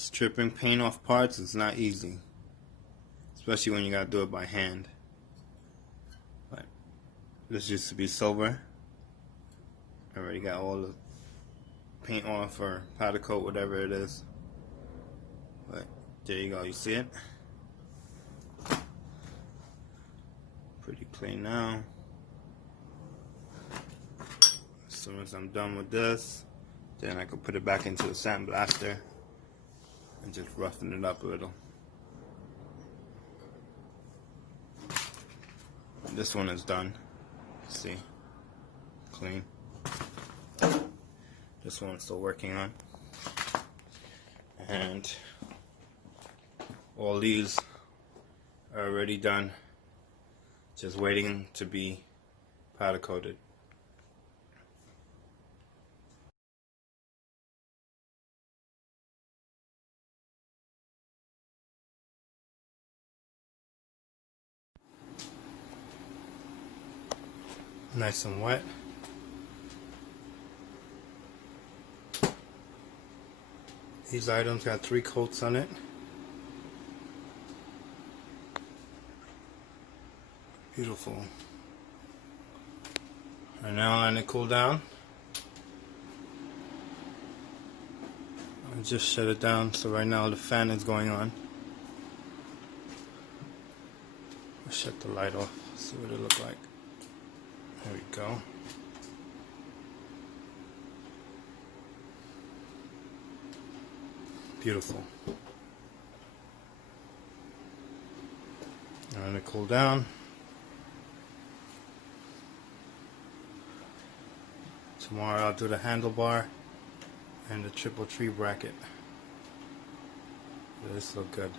Stripping paint off parts is not easy, especially when you gotta do it by hand. But this used to be silver. I already got all the paint off, or powder coat, whatever it is. But there you go, you see it? Pretty clean now. As soon as I'm done with this, then I can put it back into the sandblaster and just roughen it up a little. This one is done. See? Clean. This one's still working on. And all these are already done. Just waiting to be powder coated. Nice and wet. These items got 3 coats on it. Beautiful. Right now, letting it cool down. I just shut it down, so right now the fan is going on. I'll shut the light off, see what it looks like. There we go. Beautiful. Letting it cool down. Tomorrow I'll do the handlebar and the triple tree bracket. This look good.